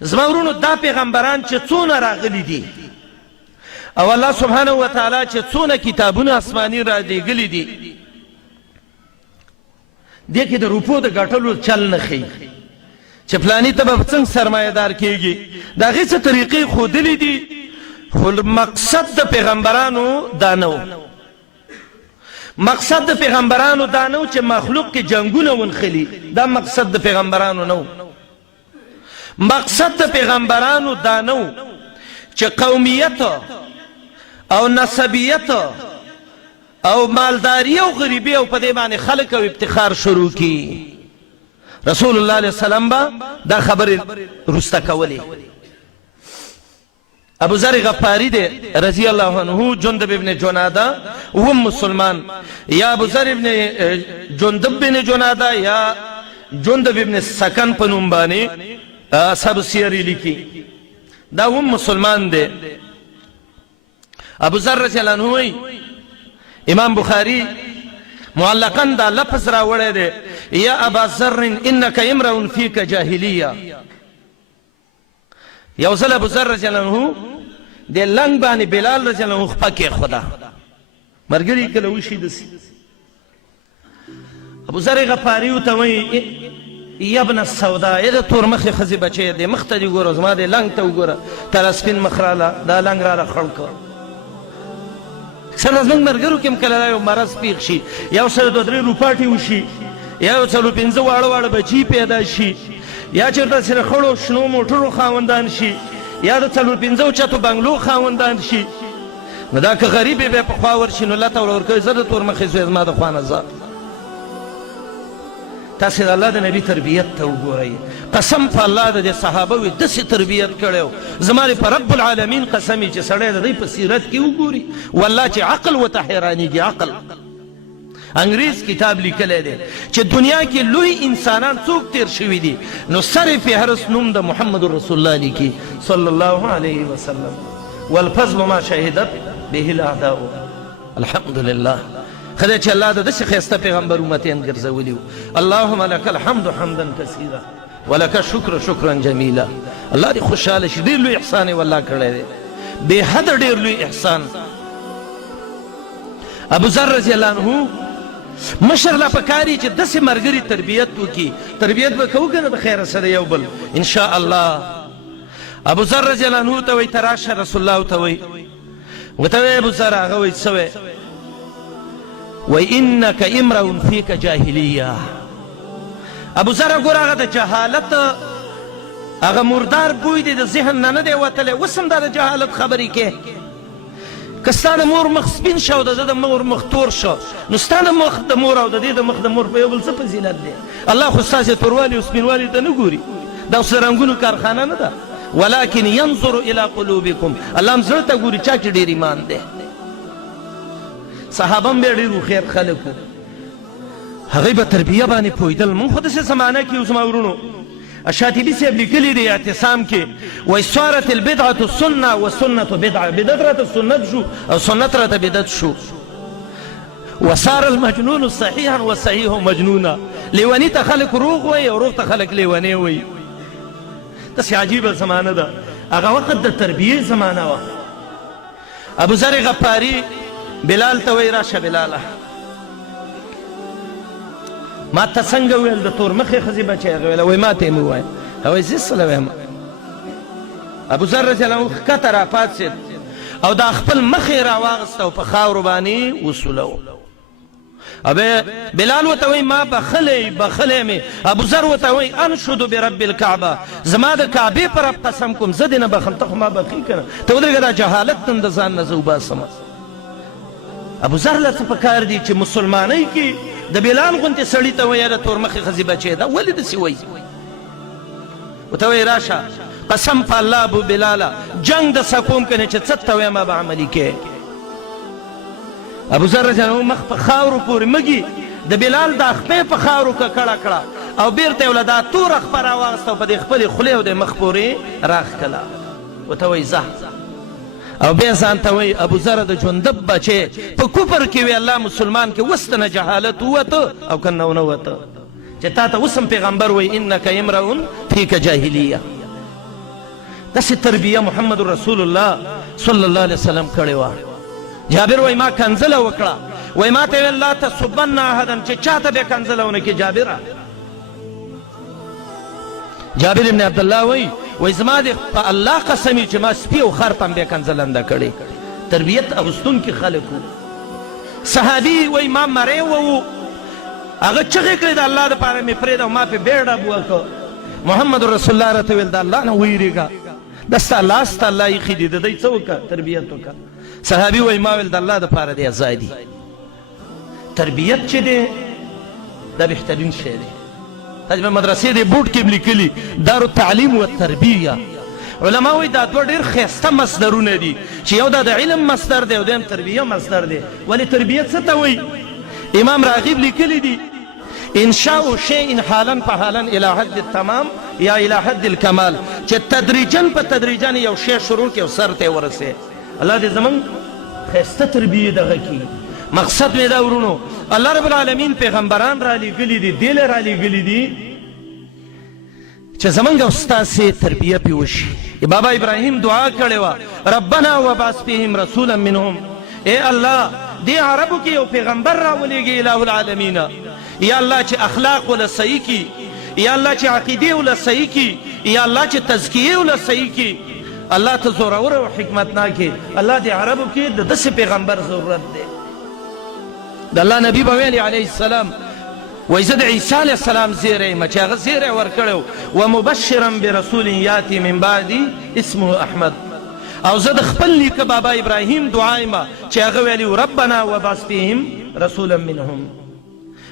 زما ورونو دا پیغمبران چې څونه راغلي دي او الله سبحانه وتعالی چې څونه کتابونه آسماني را لېږلي دي دې کې د روپو د ګټلو چل نه ښیي چې فلاني ته به څنګه سرمایهدار کېږي د هغې څه طریقې ښودلې دي خو مقصد د پیغمبرانو دا نه و مقصد د پیغمبرانو دا نه و چې مخلوق کې جنګونه ونښلي دا مقصد د پیغمبرانو نه و مقصد د پیغمبرانو دا نه و چې قومیت او نسبیت او مالداری او غریبی او په دې باندې خلک او افتخار شروع کی رسول الله علیه وسلم با دا خبر رسته کولی ابو ذر غفاری دے رضی اللہ عنہ جندب ابن جنادہ وهم مسلمان یا ابو ذر ابن جندب بن جنادہ یا جندب ابن سکن پنوم بانے اصحاب سیری لکی دا وهم مسلمان دے ابو ذر رضی اللہ عنہ امام بخاری معلقاً دا لفظ را وڑے دے یا ابا ذر انکا امرؤ فیک جاہلیہ یوزل ابو ذر رضی اللہ عنہ دے لنگ بانی بلال رضی اللہ عنہ خپاکی خدا مرگری کلوشی دسی ابو ذر غفاریو تاوی یا ابن السودا یا دا تور مخی خزی بچے دے مختا دی گورا زما دے لنگ تاو گورا تالا سپین مخرالا دا لنگ رالا خلقا سر از منگ مرگرو کم کلالایو مرز پیخ شی یا سر دو دری روپاٹی وشی یا سلو پینزو وارو وارو بچی پیدا شی یا چرته سره خړو شنو موټرو خاوندان شي یا د څلور پنځو چتو بنگلو خاوندان شي نو دا که غریب به په خوا ورشي نو الله تعالی ورکوي زه د تور مخې زوی زما د خوا نه ځه تاسې د الله د نبي تربیت ته وګورئ قسم په الله د دې صحابه وي داسې تربیت کړی زما په رب العالمین قسم چې سړی د دوی په سیرت کې وګوري والله چې عقل ورته حیرانېږي عقل انګریز کتاب لیکلی دی چې دنیا کې لوی انسانان څوک تیر شوي دي نو سر فهرست نوم د محمد رسول الله لیکي صلی الله علیه وسلم والفضل ما شهدت به الاعداء الحمدلله خدای چې الله د داسې ښایسته پیغمبر امتیان ګرځولي اللهم لك الحمد حمدا کثیرا ولك الشکر شکرا جمیلا الله دې خوشحاله شي ډېر لوی احسان یې والله کړی دی بې حده ډېر لوی احسان ابو ذر رضی الله عنه مشر لا پکاري چې داسې مرګري تربیت وکړي تربیت به کوو که نه د خیره سره یو بل انشاء الله ابو ذر رضی الله عنه ته وایي ته راشه رسول الله ته وایي ورته وایي ابو ذر هغه وایي څه وایي وایي انک امرؤ فیک جاهلیه ابو ذر ګوره هغه د جهالت هغه مردار بوی دی د ذهن نه نه دی وتلی اوس هم دا د جهالت خبرې کې که ستا د مور مخ سپین شه او د ده د مور مخ تور شه نو ستا د مخ د مور او د دې د مخ د مور په یو بل څه فضیلت دی الله خو ستاسې توروالي او سپینوالي ته نه ګوري دا اوس د رنګونو کارخانه نه ده ولکن ینظر الی قلوبکم الله هم زړه ته ګوري چا کې ډېر ایمان دی صحابه هم بیا ډېر هوښیار خلک وو هغوی به تربیه باندې پوهېدل مونږ خو داسې زمانه کې اوس ما ورونو الشاطبي صاحب لیکلی دی اعتصام کې وایي صارت البدعة سنة والسنة بدعة بدعت راته سنت شو او سنت راته بدعت شو وصار المجنون صحيحا والصحيح مجنونا لیوني ته خلک روغ وایي او روغ ته خلک لیونی وایي داسې عجیبه زمانه ده هغه وخت د تربیې زمانه وه ابو ذر غفاري بلال ته وایي راشه بلاله ما ته څنګه ویل د تور مخې ښځې بچی هغه ویله وایي ما ته یې مه ووایه هغه وایي زه څه له وایم ابو ذر رضی الله عنه ښکته راپاڅېد او دا خپل مخ یې راواغسته او په خاورو باندې وسولو او بلال ورته وایي ما بخلی مې ابو ذر ورته وایي انشد برب الکعبه زما د کعبې په رب قسم کوم زه دې نه بخم ته خو ما بخي که نه ته ودرېږه دا جهالت نن د ځان نه زه وباسمه ابو ذر له څه پکار دي چې مسلمانۍ کې د بلال غوندې سړي ته وایي د تور مخې ښځې بچی ده ولې داسې وایي ورته وایي راشه قسم په الله ابو بلاله جنګ د څه کوم که نه چې څه ته وایم ما به عملي کې ابو ذر رضی الله مخ په خاورو پورې مږي د بلال دا خپې په خاورو ککړه کړه او بیرته یې وله دا توره خپه راواغسته او په دې خپلې خولې او د مخ پورې راښکله ورته وایي ځه او بیا ځان ته وایي ابو ذر د جندب بچی په کفر کې وی الله مسلمان کې اوس ته نه جهالت ووته او که نه ونه وته چې تا ته اوس هم پیغمبر وایي انک امرؤ فیک جاهلیه داسې تربیه محمد رسول الله صلی الله علیه وسلم کړې وه. جابر وایي ما کنځله وکړه، وایي ما ته ویل لا تصبن احدا، چې چاته به کنځله ونه کړي. جابر ابن عبدالله وایي زما دې په الله قسمي چې ما سپي او خر ته هم بیا کنځلنده کړې. تربیت اغوستونکي خلک وو. صحابي وایي ما مری وو، هغه چغې کړې د الله دپاره مې پرېږده او ما پې بیړه وکړ. محمد رسول الله راته ویل د الله نه ویرېږه، دا ستا لاس ته الله ایښي دي، د دی څه وکړه؟ تربیت وکړه. صحابي وایي ما ویل د الله دپاره دی ځای دی. تربیت چې دی دا بهترین شی دی. تاسې په مدرسې د بورډ کې لیکلي دار التعلیم والتربیه. علما وایي دا دوه ډېر ښایسته مصدرونه دي چې یو دا د علم مصدر دی او دویم تربیه مصدر دی. ولې تربیت څه ته وایي؟ امام راغب لیکلی دي انشاء شیء حالا فحالا الى حد التمام یا الى حد الکمال، چې تدریجن په تدریجن یو شی شروع کړي او سر ته ورسې. الله دې زمونږ ښایسته تربیه دغه کړي. مقصد مې دا ورونو، الله رب العالمین پیغمبران را لیږلي دي، دې له را لیږلي دي چې زمونږ او ستاسې تربیه پې وشي. بابا ابراهیم دعا کړې وه ربنا وبعث فیهم رسولا منهم، ای الله دې عربو کې یو پیغمبر راولېږي اله العالمین. یا الله چې اخلاق وله صحیح کی، یا الله چې عقیدې وله صحیح کی، یا الله چې تزکیې وله صحیح کی. الله ته زورور او حکمتناک الله دې عربو کې د داسې پیغمبر ضرورت دی. د الله نبي به ویلي علیه السلام وایي زه د عیسی علیه السلام زیری یم چې هغه زیری ورکړی ومبشرا برسول یاتي من بعدي اسمه احمد. او زه د خپل نیکه بابا ابراهیم دعا یم چې هغه ویلي ربنا وبعث فیهم رسولا منهم.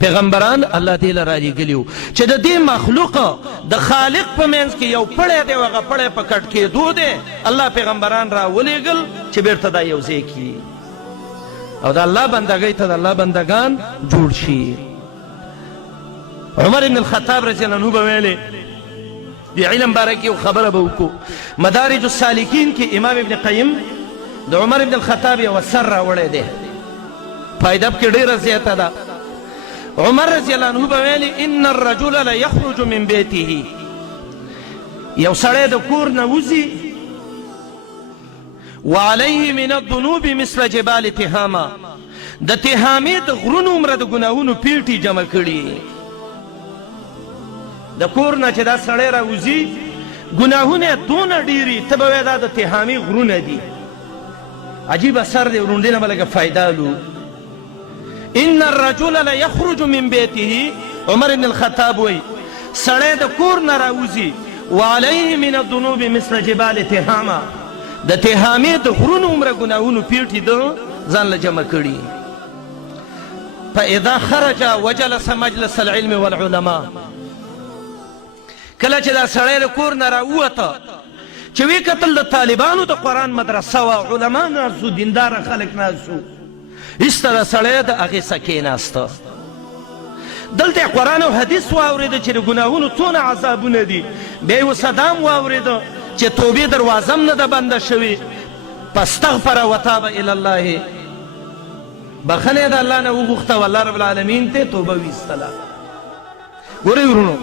پیغمبران الله دې له رالیږلي وو چې د دې مخلوق د خالق په منځ کې یو پړی دی او هغه پړی په کټ کېدو دی. الله پیغمبران راولېږل چې بیرته دا یو ځای کړي او د الله بندګۍ ته د الله بندګان جوړ شي. عمر ابن الخطاب رضی الله عنه به ویلې د علم باره کې یو خبره به وکړو. مدارج السالکین کې امام ابن قیم د عمر ابن الخطاب یو اثر راوړی دی، فایده پکې ډېره زیاته ده. عمر رضی الله عنه به ویلې ان الرجل لیخرج من بیته، یو سړی د کور نه وځي وعليه من الذنوب مثل جبال تهامه، د تهامې د غرونو عمره د ګناهونو پیټي جمع کړي. د کور نه چې دا سړی راوځي ګناهونه یې دونه ډېري ته به وایې دا د تهامې غرونه دي. عجیب اثر دی ورونډې نه به لږه فایده لو. ان الرجل لیخرج من بیته، عمر بن الخطاب وایي سړی د کور نه راوځي وعليه من الذنوب مثل جبال تهامه، د تهامې د غرونو عمره ګناهونو پیټي د ځان له جمع کړي. فاذا خرج وجلس مجلس العلم والعلماء، کله چې دا سړی له کور نه راووته چې ویې کتل د طالبانو د قرآن مدرسه وه، علما ناست، دینداره خلک ناست، ایسته د سړی د هغې څه کېناسته. دلته یې قرآن او حدیث واورېده چې د ګناهونو څونه عذابونه دي. بیا یې اوسه دا هم واورېده چې توبې دروازه هم نه ده بنده شوې. فاستغفر وتاب الی الله، بخنه یې د الله نه وغوښته او الله رب العالمین ته توبه ویستله. ګورئ ورونو،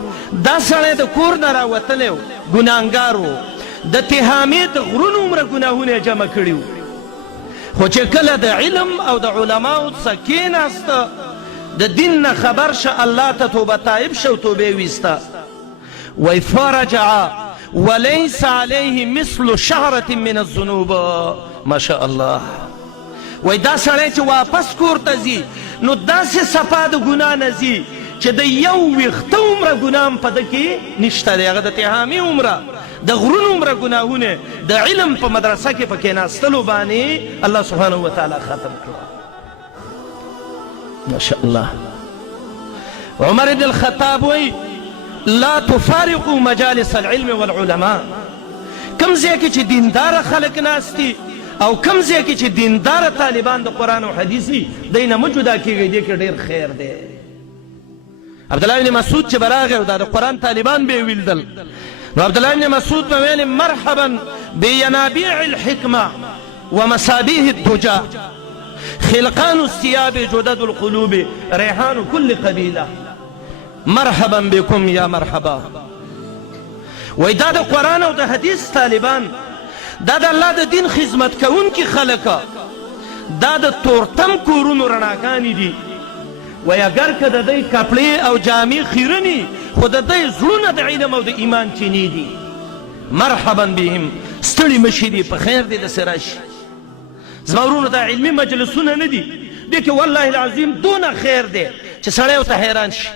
دا سړی د کور نه راوتلی و، ګناهګار و، د تهامې د غرونو عمره ګناهونه یې جمع کړي وو. خو چې کله د علم او د علماو څخه کېناسته، د دین نه خبر شه، الله ته توبه طایب شه او توبې ویسته. وایي فرجع وليس عليه مثل شعرة من الذنوب. ما شاء الله. وایي دا سړی چې واپس کور ته ځي نو داسې صفا د ګناه نه ځي چې د یو ویښته عمره ګناه هم په ده کې نشته دی. هغه د تهامې عمره، د غرونو عمره ګناهونه د علم په مدرسه کې په کېناستلو باندې الله سبحانه وتعالی ختم کړه. ماشاء الله. عمر بن الخطاب وایي لا تفارقوا مجالس العلم والعلماء. کم ځای کې چې دینداره خلک ناست دي او کم ځای کې چې دینداره طالبان د قرآن او حدیث دي، دی نه مه جدا کېږئ، دې کې ډېر خیر دی. عبدالله بن مسعود چې به راغی او دا د قرآن طالبان به یې ولیدل، نو عبدالله بن مسعود به ویل مرحبا بینابیع الحکمه ومصابیح الدجا، خلقان الثياب جدد القلوب ریحان كل قبیله، مرحبا بكم یا مرحبا. وای دا د قرآن او د حدیث طالبان، دا د الله د دین خدمت کوونکي خلک، دا د تورتم کورونو رڼاګانې دي. وای اگر که د دوی کپړې او جامې خیرني، خو د دوی زړونه د علم او د ایمان چینې دي. مرحبا بهم، ستړي مشي دي، په خیر دې داسې راشي. زما ورونو دا علمي مجلسونه نه دي، دې کې والله العظیم دونه خیر دی چې سړی ورته حیران شي.